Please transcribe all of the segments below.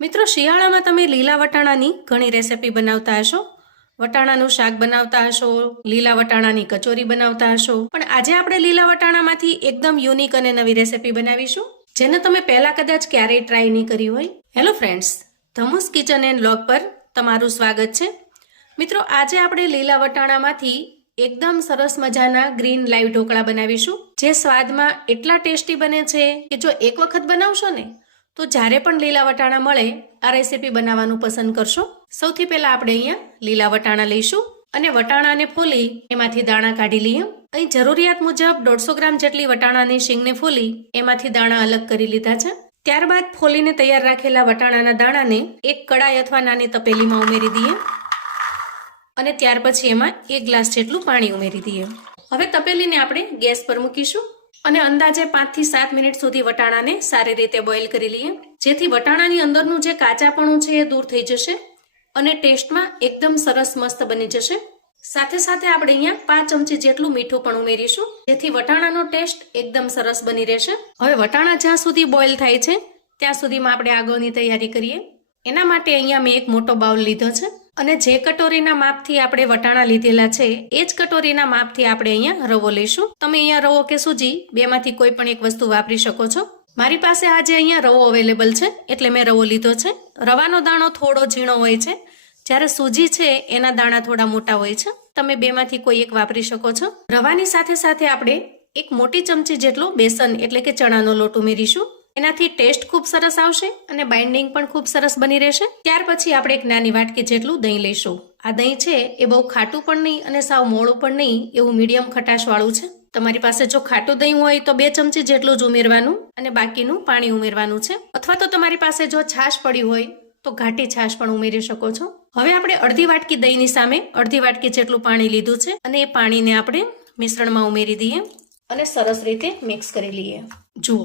મિત્રો, શિયાળામાં તમે લીલા વટાણાની ઘણી રેસીપી બનાવતા હશો. વટાણાનું શાક બનાવતા હશો, લીલા વટાણાની કચોરી બનાવતા હશો. પણ આજે આપણે લીલા વટાણામાંથી એકદમ યુનિક અને નવી રેસીપી બનાવીશું, જેને તમે પહેલા કદાચ ક્યારેય ટ્રાય નહીં કરી હોય. હેલો ફ્રેન્ડ્સ, ધમુસ કિચન એન્ડ વ્લોગ પર તમારું સ્વાગત છે. મિત્રો, આજે આપણે લીલા વટાણામાંથી એકદમ સરસ મજાના ગ્રીન લાઈવ ઢોકળા બનાવીશું, જે સ્વાદમાં એટલા ટેસ્ટી બને છે કે જો એક વખત બનાવશો ને તો જ્યારે પણ લીલા વટાણા મળે આ રેસીપી બનાવવાનું પસંદ કરશો. સૌથી પહેલા આપણે અહીંયા લીલા વટાણા લઈશું અને વટાણાને ફોલી એમાંથી દાણા કાઢી લઈએ. અહીં જરૂરિયાત મુજબ 150 ગ્રામ જેટલી વટાણાની શીંગને ફોલી એમાંથી દાણા અલગ કરી લીધા છે. ત્યારબાદ ફોલીને તૈયાર રાખેલા વટાણાના દાણાને એક કડાઈ અથવા નાની તપેલીમાં ઉમેરી દઈએ અને ત્યાર પછી એમાં 1 ગ્લાસ જેટલું પાણી ઉમેરી દઈએ. હવે તપેલીને આપણે ગેસ પર મૂકીશું અને અંદાજે 5 થી 7 મિનિટ સુધી વટાણાને સારી રીતે બોઇલ કરી લઈએ, જેથી વટાણાની અંદરનું જે કાચાપણું છે એ દૂર થઈ જશે અને ટેસ્ટમાં એકદમ સરસ મસ્ત બની જશે. સાથે સાથે આપણે અહીંયા 5 ચમચી જેટલું મીઠું પણ ઉમેરીશું, જેથી વટાણાનો ટેસ્ટ એકદમ સરસ બની રહેશે. હવે વટાણા જ્યાં સુધી બોઇલ થાય છે ત્યાં સુધીમાં આપણે આગળની તૈયારી કરીએ. એના માટે અહીંયા મેં એક મોટો બાઉલ લીધો છે અને જે કટોરીના માપથી આપણે વટાણા લીધેલા છે એ જ કટોરીના માપથી આપણે અહીંયા રવો લઈશું. તમે અહીંયા રવો કે સૂજી બેમાંથી કોઈ પણ એક વસ્તુ વાપરી શકો છો. મારી પાસે આજે અહીંયા રવો અવેલેબલ છે એટલે મેં રવો લીધો છે. રવાનો દાણો થોડો ઝીણો હોય છે, જ્યારે સૂજી છે એના દાણા થોડા મોટા હોય છે. તમે બેમાંથી કોઈ એક વાપરી શકો છો. રવાની સાથે સાથે આપણે એક મોટી ચમચી જેટલો બેસન એટલે કે ચણાનો લોટ ઉમેરીશું. એનાથી ટેસ્ટ ખૂબ સરસ આવશે અને બાઇન્ડિંગ પણ ખૂબ સરસ બની રહેશે. ત્યાર પછી આપણે એક નાની વાટકી જેટલું દહીં લઈશું. આ દહીં છે એ બહુ ખાટું પણ નહીં અને સાવ મોળું પણ નહીં, એવું મીડિયમ ખટાશવાળું છે. તમારી પાસે જો ખાટું દહીં હોય તો 2 ચમચી જેટલું જ ઉમેરવાનું અને બાકીનું પાણી ઉમેરવાનું છે. અથવા તો તમારી પાસે જો છાશ પડી હોય તો ઘાટી છાશ પણ ઉમેરી શકો છો. હવે આપણે અડધી વાટકી દહીંની સામે અડધી વાટકી જેટલું પાણી લીધું છે અને એ પાણીને આપણે મિશ્રણમાં ઉમેરી દઈએ અને સરસ રીતે મિક્સ કરી લઈએ. જુઓ,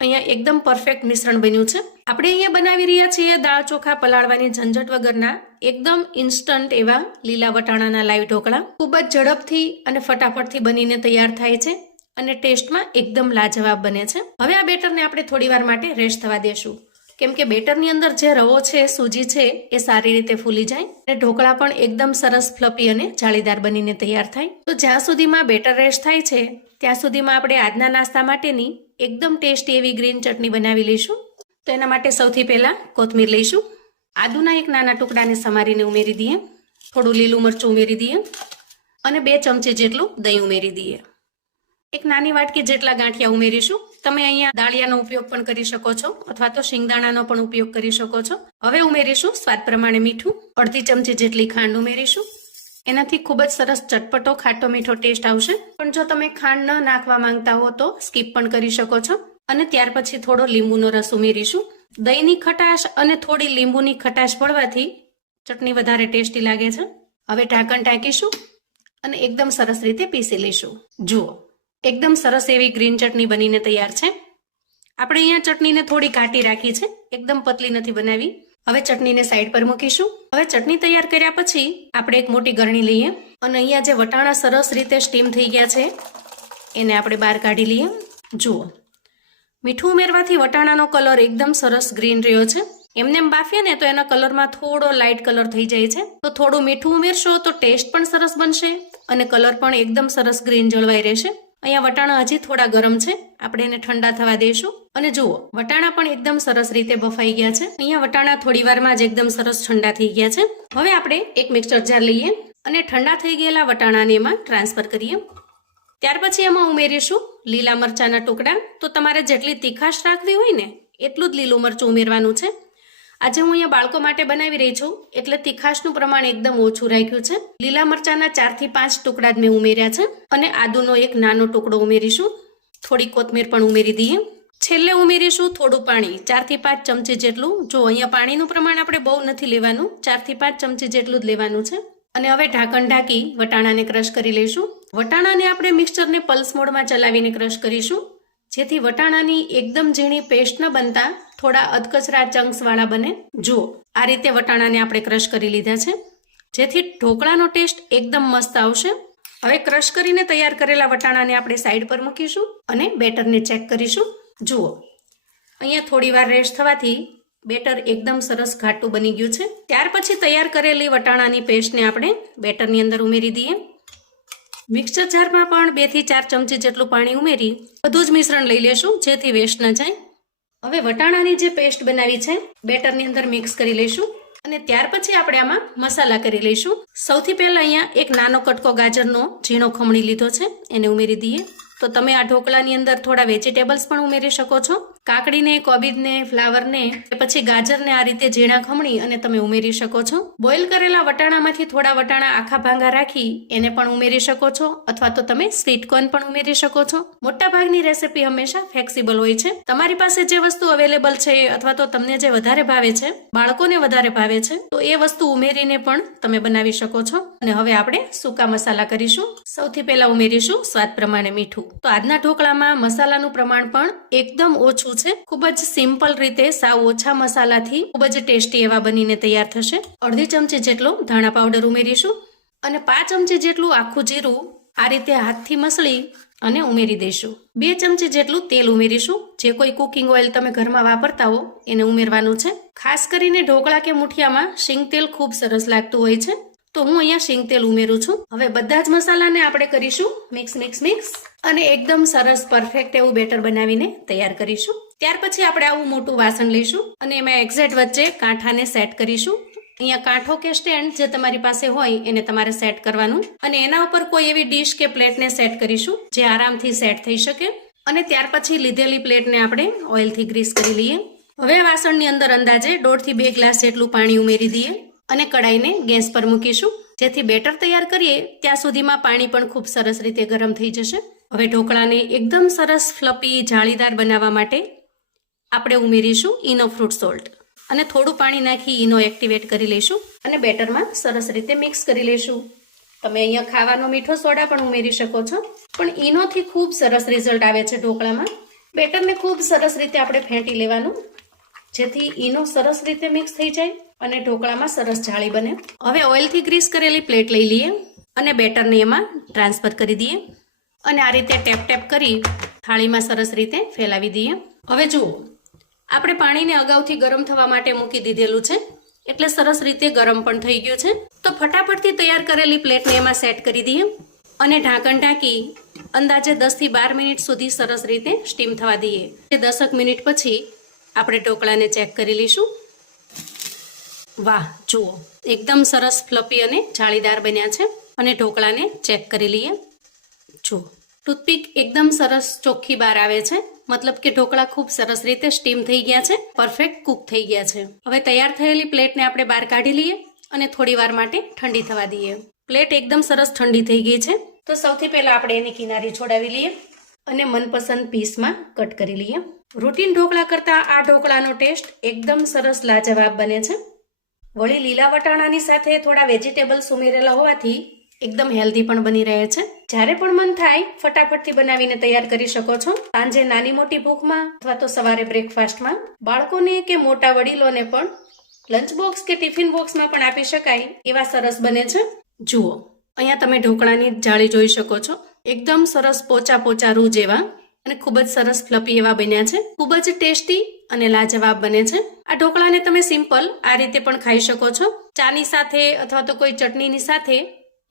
અહીંયા એકદમ પરફેક્ટ મિશ્રણ બન્યું છે. આપણે અહીંયા બનાવી રહ્યા છીએ દાળ ચોખા પલાળવાની ઝંઝટ વગરના એકદમ ઇન્સ્ટન્ટ એવા લીલા વટાણાના લાઈવ ઢોકળા. ખૂબ જ ઝડપથી અને ફટાફટથી બનીને તૈયાર થાય છે અને ટેસ્ટમાં એકદમ લાજવાબ બને છે. હવે આ બેટરને આપણે થોડી વાર માટે રેસ્ટ થવા દેશું, કેમ કે બેટરની અંદર જે રવો છે, સૂજી છે એ સારી રીતે ફૂલી જાય અને ઢોકળા પણ એકદમ સરસ ફ્લફી અને જાળીદાર બનીને તૈયાર થાય. તો જ્યાં સુધીમાં બેટર રેસ્ટ થાય છે ત્યાં સુધીમાં આપણે આજના નાસ્તા માટેની એકદમ ટેસ્ટી એવી ગ્રીન ચટણી બનાવી લઈશું. તો એના માટે સૌથી પહેલા કોથમીર લઈશું. આદુના એક નાના ટુકડાને સમારીને ઉમેરી દઈએ. થોડું લીલું મરચું ઉમેરી દઈએ અને 2 ચમચી જેટલું દહીં ઉમેરી દઈએ. એક નાની વાટકી જેટલા ગાંઠિયા ઉમેરીશું. તમે અહીંયા દાળિયાનો ઉપયોગ પણ કરી શકો છો અથવા તો શિંગદાણાનો પણ ઉપયોગ કરી શકો છો. હવે ઉમેરીશું સ્વાદ પ્રમાણે મીઠું. અડધી ચમચી જેટલી ખાંડ ઉમેરીશું. એનાથી ખૂબ જ સરસ ચટપટો ખાટો મીઠો ટેસ્ટ આવશે. પણ જો તમે ખાંડ ન નાખવા માંગતા હો તો સ્કીપ પણ કરી શકો છો. અને ત્યાર પછી થોડો લીંબુનો રસ ઉમેરીશું. દહીંની ખટાશ અને થોડી લીંબુની ખટાશ પડવાથી ચટણી વધારે ટેસ્ટી લાગે છે. હવે ઢાંકણ ઢાંકીશું અને એકદમ સરસ રીતે પીસી લઈશું. જુઓ, એકદમ સરસ એવી ગ્રીન ચટણી બનીને તૈયાર છે. આપણે અહીંયા ચટણીને થોડી ઘાટી રાખી છે, એકદમ પતલી નથી બનાવી. હવે ચટણીને સાઈડ પર મૂકીશું. હવે ચટણી તૈયાર કર્યા પછી આપણે એક મોટી ગરણી લઈએ અને અહીંયા જે વટાણા સરસ રીતે સ્ટીમ થઈ ગયા છે એને આપણે બહાર કાઢી લઈએ. જુઓ, મીઠું ઉમેરવાથી વટાણાનો કલર એકદમ સરસ ગ્રીન રહ્યો છે. એમને એમ બાફીએ ને તો એના કલરમાં થોડો લાઇટ કલર થઈ જાય છે. તો થોડું મીઠું ઉમેરશો તો ટેસ્ટ પણ સરસ બનશે અને કલર પણ એકદમ સરસ ગ્રીન જળવાઈ રહેશે. અહીંયા વટાણા હજી થોડા ગરમ છે, આપણે એને ઠંડા થવા દઈશું. અને જુઓ, વટાણા પણ એકદમ સરસ રીતે બફાઈ ગયા છે. અહીંયા વટાણા થોડી વારમાં જ એકદમ સરસ ઠંડા થઈ ગયા છે. હવે આપણે એક મિક્સર જાર લઈએ અને ઠંડા થઈ ગયેલા વટાણાને એમાં ટ્રાન્સફર કરીએ. ત્યાર પછી એમાં ઉમેરીશું લીલા મરચાના ટુકડા. તો તમારે જેટલી તીખાશ રાખવી હોય ને એટલું જ લીલું મરચું ઉમેરવાનું છે. આજે હું અહીંયા બાળકો માટે બનાવી રહી છું એટલે તીખાશનું પ્રમાણ એકદમ ઓછું રાખ્યું છે. લીલા મરચાના 4 થી 5 ટુકડા જ મેં ઉમેર્યા છે અને આદુનો એક નાનો ટુકડો ઉમેરીશું. થોડી કોથમીર પણ ઉમેરી દઈએ. છેલ્લે ઉમેરીશું થોડું પાણી, 4 થી 5 ચમચી જેટલું. જો અહીંયા પાણીનું પ્રમાણ આપણે બહુ નથી લેવાનું, 4 થી 5 ચમચી જેટલું જ લેવાનું છે. અને હવે ઢાંકણ ઢાંકી વટાણાને ક્રશ કરી લઈશું. વટાણાને આપણે મિક્સચરને પલ્સ મોડમાં ચલાવીને ક્રશ કરીશું, જેથી વટાણાની એકદમ ઝીણી પેસ્ટ ન બનતા થોડા અધકચરા ચંક્સ વાળા બને. જુઓ, આ રીતે વટાણાને આપણે ક્રશ કરી લીધા છે, જેથી ઢોકળાનો ટેસ્ટ એકદમ મસ્ત આવશે. હવે ક્રશ કરીને તૈયાર કરેલા વટાણાને આપણે સાઈડ પર મૂકીશું અને બેટરને ચેક કરીશું. જુઓ, અહીંયા થોડી વાર રેસ્ટ થવાથી બેટર એકદમ સરસ ઘાટું બની ગયું છે. ત્યાર પછી તૈયાર કરેલી વટાણાની પેસ્ટને આપણે બેટરની અંદર ઉમેરી દઈએ. મિક્સર જારમાં પણ 2 થી 4 ચમચી જેટલું પાણી ઉમેરી બધું જ મિશ્રણ લઈ લેશું જેથી વેસ્ટ ન જાય. હવે વટાણાની જે પેસ્ટ બનાવી છે બેટરની અંદર મિક્સ કરી લઈશું અને ત્યાર પછી આપણે આમાં મસાલા કરી લઈશું. સૌથી પહેલા અહીંયા એક નાનો કટકો ગાજરનો ઝીણો ખમણી લીધો છે, એને ઉમેરી દઈએ. તો તમે આ ઢોકળાની અંદર થોડા વેજીટેબલ્સ પણ ઉમેરી શકો છો. કાકડીને, કોબીજને, ફ્લાવરને કે પછી ગાજરને આ રીતે ઝીણા ખમણી અને તમે ઉમેરી શકો છો. બોઇલ કરેલા વટાણામાંથી થોડા વટાણા આખા ભાંગા રાખી એને પણ ઉમેરી શકો છો અથવા તો તમે સ્વીટ કોર્ન પણ ઉમેરી શકો છો. મોટા ભાગની રેસીપી હંમેશા ફ્લેક્સિબલ હોય છે. તમારી પાસે જે વસ્તુ અવેલેબલ છે અથવા તો તમને જે વધારે ભાવે છે, બાળકોને વધારે ભાવે છે, તો એ વસ્તુ ઉમેરીને પણ તમે બનાવી શકો છો. અને હવે આપણે સૂકા મસાલા કરીશું. સૌથી પહેલા ઉમેરીશું સ્વાદ પ્રમાણે મીઠું. તો આજના ઢોકળામાં મસાલાનું પ્રમાણ પણ એકદમ ઓછું છે. ખૂબ જ સિમ્પલ રીતે સાવ ઓછા મસાલાથી ખૂબ જ ટેસ્ટી એવા બનીને તૈયાર થશે. અડધી ચમચી જેટલો ધાણા પાવડર ઉમેરીશું અને 5 ચમચી જેટલું આખું જીરું આ રીતે હાથથી મસળી અને ઉમેરી દઈશું. 2 ચમચી જેટલું તેલ ઉમેરીશું. જે કોઈ કુકિંગ ઓઇલ તમે ઘરમાં વાપરતા હો એને ઉમેરવાનું છે. ખાસ કરીને ઢોકળા કે મુઠિયામાં શીંગ તેલ ખૂબ સરસ લાગતું હોય છે, તો હું અહીંયા શીંગ તેલ ઉમેરું છું. હવે બધા જ મસાલાને આપણે કરીશું મિક્સ અને એકદમ સરસ પરફેક્ટ એવું બેટર બનાવીને તૈયાર કરીશું. ત્યાર પછી આપણે આવું મોટું વાસણ લઈશું અને એમાં એક્ઝેક્ટ વચ્ચે કાંઠાને સેટ કરીશું. અહીંયા કાંઠો કે સ્ટેન્ડ જે તમારી પાસે હોય એને તમારે સેટ કરવાનું અને એના ઉપર કોઈ એવી ડીશ કે પ્લેટને સેટ કરીશું જે આરામથી સેટ થઈ શકે. અને ત્યાર પછી લીધેલી પ્લેટને આપણે ઓઇલથી ગ્રીસ કરી લઈએ. હવે વાસણની અંદર અંદાજે 1.5 થી 2 ગ્લાસ જેટલું પાણી ઉમેરી દઈએ અને કડાઈને ગેસ પર મૂકીશું જેથી બેટર તૈયાર કરીએ ત્યાં સુધીમાં પાણી પણ ખૂબ સરસ રીતે ગરમ થઈ જશે. હવે ઢોકળાને એકદમ સરસ ફ્લપી જાળીદાર બનાવવા માટે આપણે ઉમેરીશું ઈનો ફ્રૂટ સોલ્ટ અને થોડું પાણી નાખી ઈનો એક્ટિવેટ કરી લઈશું અને બેટરમાં સરસ રીતે મિક્સ કરી લઈશું. તમે અહીંયા ખાવાનો મીઠો સોડા પણ ઉમેરી શકો છો, પણ ઈનોથી ખૂબ સરસ રિઝલ્ટ આવે છે ઢોકળામાં. બેટરને ખૂબ સરસ રીતે આપણે ફેંટી લેવાનું જેથી ઈનો સરસ રીતે મિક્સ થઈ જાય અને ઢોકળામાં સરસ જાળી બને. હવે ઓઇલથી ગ્રીસ કરેલી પ્લેટ લઈ લઈએ અને બેટરને એમાં ટ્રાન્સફર કરી દઈએ અને આ રીતે ટેપ કરી થાળીમાં સરસ રીતે ફેલાવી દઈએ. હવે જુઓ, આપણે પાણીને અગાઉથી ગરમ થવા માટે મૂકી દીધેલું છે એટલે સરસ રીતે ગરમ પણ થઈ ગયું છે. તો ફટાફટથી તૈયાર કરેલી પ્લેટને એમાં સેટ કરી દઈએ અને ઢાંકણ ઢાંકી અંદાજે 10 થી 12 મિનિટ સુધી સરસ રીતે સ્ટીમ થવા દઈએ. 10 મિનિટ પછી આપણે ઢોકળાને ચેક કરી લઈશું. વાહ, જુઓ એકદમ સરસ ફ્લપી અને જાળીદાર બન્યા છે. અને ઢોકળાને ચેક કરી લઈએ. જુઓ, ટૂથપીક એકદમ સરસ ચોખ્ખી બહાર આવે છે, મતલબ કે ઢોકળા ખૂબ સરસ રીતે સ્ટીમ થઈ ગયા છે, પરફેક્ટ કુક થઈ ગયા છે. હવે તૈયાર થયેલી પ્લેટને આપણે બહાર કાઢી લઈએ અને થોડી વાર માટે ઠંડી થવા દઈએ. પ્લેટ એકદમ સરસ ઠંડી થઈ ગઈ છે. તો સૌથી પહેલા આપણે એની કિનારી છોડાવી લઈએ અને મનપસંદ પીસમાં કટ કરી લઈએ. રૂટીન ઢોકળા કરતાં આ ઢોકળાનો ટેસ્ટ એકદમ સરસ લાજવાબ બને છે. વળી લીલા વટાણાની સાથે થોડા વેજીટેબલ્સ ઉમેરેલા હોવાથી એકદમ હેલ્ધી પણ બની રહે છે. જ્યારે પણ મન થાય ફટાફટથી બનાવીને તૈયાર કરી શકો છો. સાંજે નાની મોટી ભૂખમાં અથવા તો સવારે બ્રેકફાસ્ટમાં બાળકોને કે મોટા વડીલોને પણ લંચ બોક્સ કે ટિફિન બોક્સમાં પણ આપી શકાય એવા સરસ બને છે. જુઓ, અહીંયા તમે ઢોકળાની જાળી જોઈ શકો છો. એકદમ સરસ પોચા રૂ જેવા અને ખૂબ જ સરસ ફ્લપી એવા બન્યા છે. ખૂબ જ ટેસ્ટી અને લાજવાબ બને છે. આ ઢોકળાને તમે સિમ્પલ આ રીતે પણ ખાઈ શકો છો, ચાની સાથે અથવા તો કોઈ ચટણીની સાથે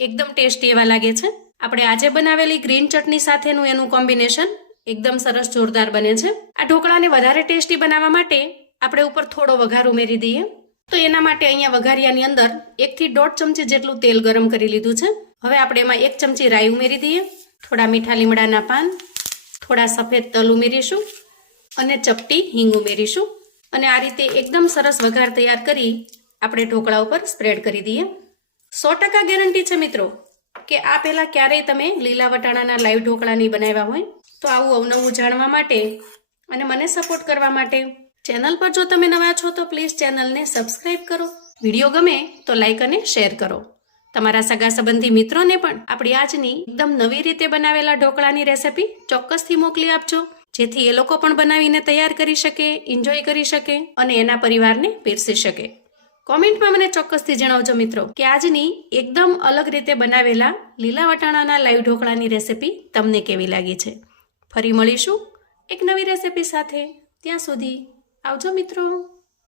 એકદમ ટેસ્ટી એવા લાગે છે. આપણે આજે બનાવેલી ગ્રીન ચટણી સાથેનું એનું કોમ્બિનેશન એકદમ સરસ જોરદાર બને છે. આ ઢોકળાને વધારે ટેસ્ટી બનાવવા માટે આપણે ઉપર થોડો વઘાર ઉમેરી દઈએ. તો એના માટે અહીંયા વઘારિયાની અંદર 1 થી 1.5 ચમચી જેટલું તેલ ગરમ કરી લીધું છે. હવે આપણે એમાં 1 ચમચી રાઈ ઉમેરી દઈએ, થોડા મીઠા લીમડાના પાન, થોડા સફેદ તલ ઉમેરીશું અને ચપટી હિંગ ઉમેરીશું અને આ રીતે એકદમ સરસ વઘાર તૈયાર કરી આપણે ઢોકળા ઉપર સ્પ્રેડ કરી દઈએ. 100% ગેરંટી છે મિત્રો કે આ પહેલા ક્યારેય તમે લીલા વટાણાના લાઈવ ઢોકળા નહીં બનાવ્યા હોય. તો આવું અવનવું જાણવા માટે અને મને સપોર્ટ કરવા માટે ચેનલ પર જો તમે નવા છો તો પ્લીઝ ચેનલને સબસ્ક્રાઇબ કરો. વિડીયો ગમે તો લાઈક અને શેર કરો. તમારા સગા સંબંધી મિત્રોને પણ આપણી આજની એકદમ નવી રીતે બનાવેલા ઢોકળાની રેસિપી ચોક્કસથી મોકલી આપજો, જેથી એ લોકો પણ બનાવીને તૈયાર કરી શકે, એન્જોય કરી શકે અને એના પરિવારને પીરસી શકે. કોમેન્ટમાં મને ચોક્કસથી જણાવજો મિત્રો કે આજની એકદમ અલગ રીતે બનાવેલા લીલા વટાણાના લાઈવ ઢોકળાની રેસિપી તમને કેવી લાગી છે. ફરી મળીશું એક નવી રેસિપી સાથે. ત્યાં સુધી આવજો મિત્રો.